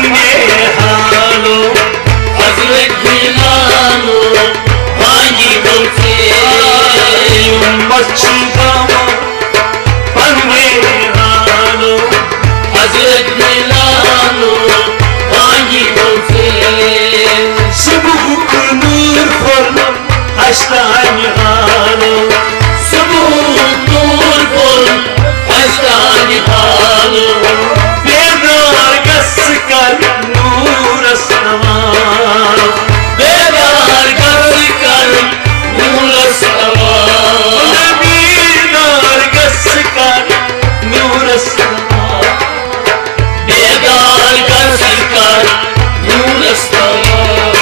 पन्ने हालो हजरत बिलालो मांगी बोलते मच्छुगामा पन्ने हालो हजरत बिलालो मांगी बोलते सुबह को नूर खोल हस्तानी हालो सुबह नूर खोल हस्तानी हालो बेदार गस कर नूर सवार बेदार गस कर नूर सवार बेदार गस कर नूर सवार बेदार गस कर नूर सवार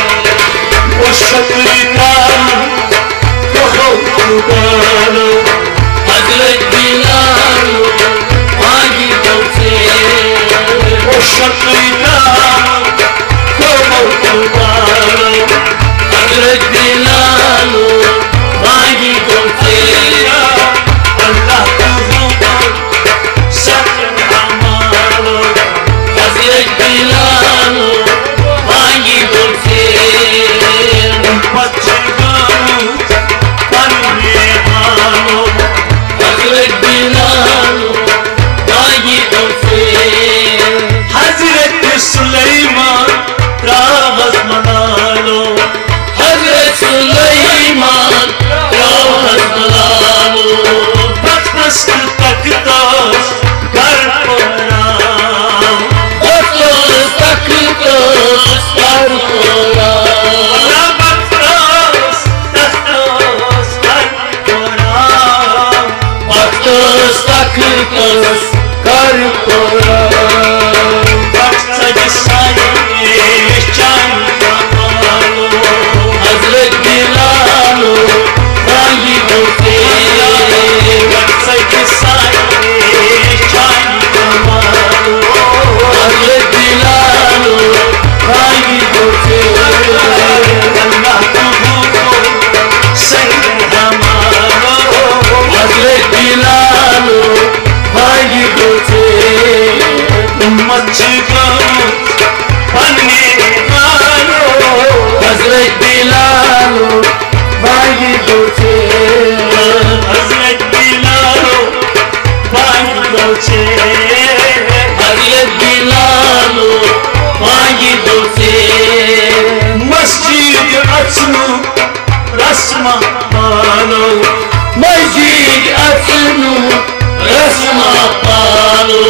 ओ शुक्रिया बालो हजरत बिलालो मांगी बोलते ओ शुक्रिया बालो हजरत बिलालो मांगी बोलते अल्लाह सच्चा मानो हजरत बिलालो मांगी बोलते सुलेमान रावत मनालो हजरत सुलेमान रावत मनालो बख्तस्त तकतास कर कोराम बख्तस्त तकतास कर कोराम बख्तस्त तकतास कर कोराम बख्तस्त तकतास कर कोराम हजरत बिलालो मांगी बोलते हजरत बिलालो मांगी बोलते अल्लाह हजरत बिलालो मांगी बोलते पन्ने हालो हजरत बिलालो मांगी बोलते हजरत बिलालो मांगी बोलते हजरत बिलालो मांगी बोलते मस्जिद अचनु रस्मा पालो मस्जिद अचनु रस्मा पालो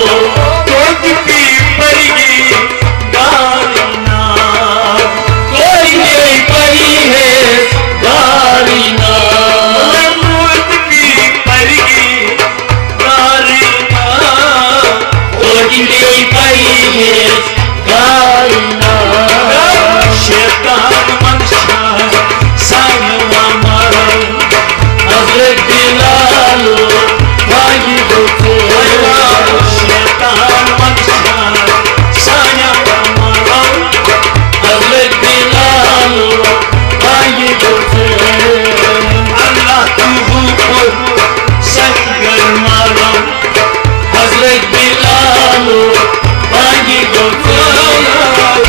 हजरत बिलालो मांगी बोलते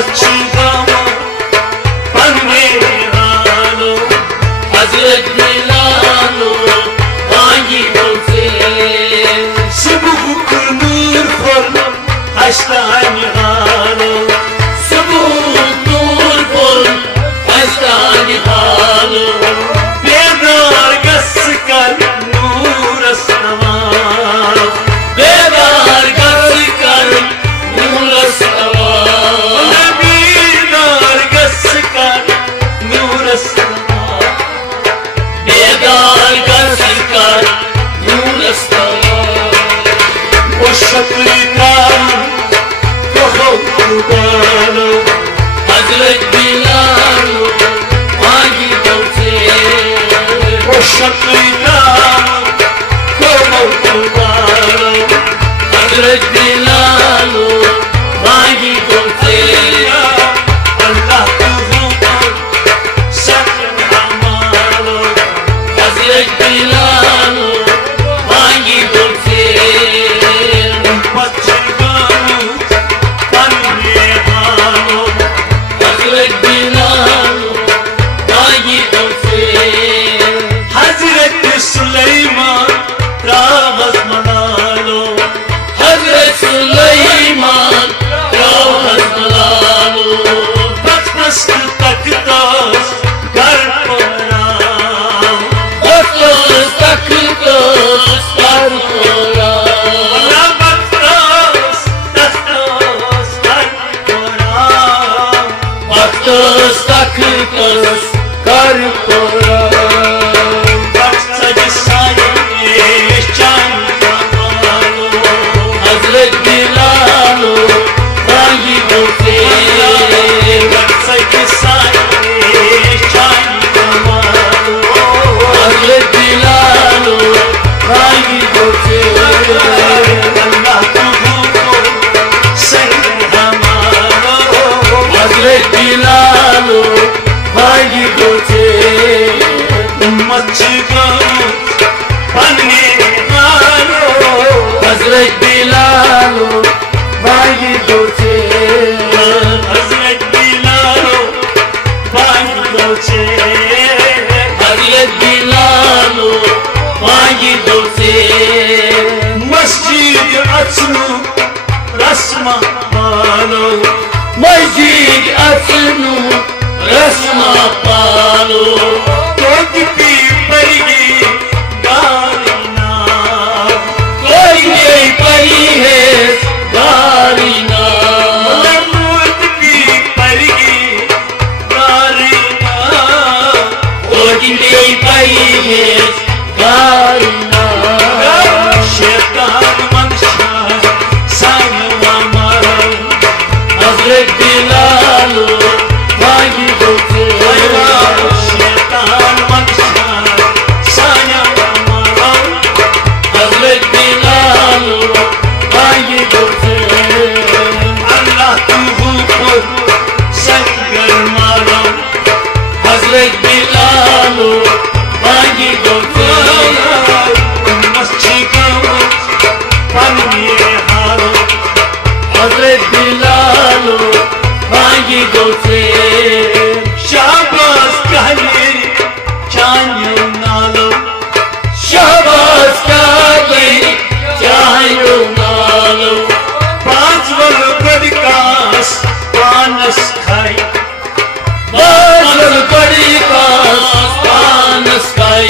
मच्छगामा पन्ने हालो हजरत बिलालो मांगी तुमसे सुबह को नूर खोल हस्तानी हालो सुबह नूर खोल हस्तानी हालो बेदार गस कर नूर सवार बेदार गस कर नूर सवार बेदार गस कर नूर सवार बेदार गस कर नूर सवार वो शक्ल का बालो हजरत बिलालो मांगी तुमसे वो शक्ल का बालो हजरत बिलालो मांगी तुमसे अल्लाह मालो हजरत बिलालो मांगी तुमसे हजरत बिलालो मांगी तुमसे हजरत बिलालो मांगी तुमसे हजरत बिलालो मांगी तुमसे मस्जिद अचनु रस्मा पालो मस्जिद अचनु रस्मा पालो शाबाश कहले चांयो नालो शाबाश कहले चांयो नालो पांच वल बड़कास पानस खाई पांच वल बड़कास पानस खाई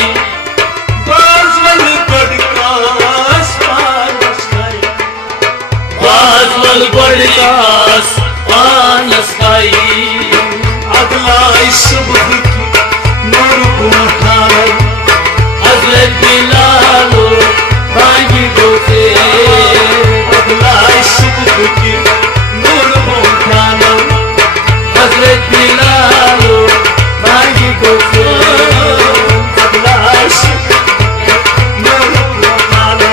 पांच वल बड़कास पानस खाई पांच वल बड़कास पानस खाई अगलाई सुबह की नूर उठाओ हजरत बिलालो मांगी तुमसे अगलाई सुबह की नूर उठाओ हजरत बिलालो मांगी तुमसे अगलाई सुबह नूर उठाओ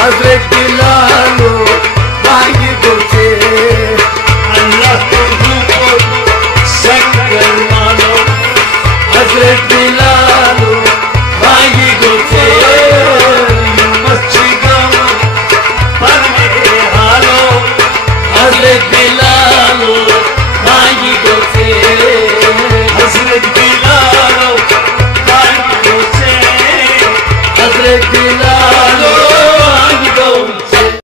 हजरत बिलालो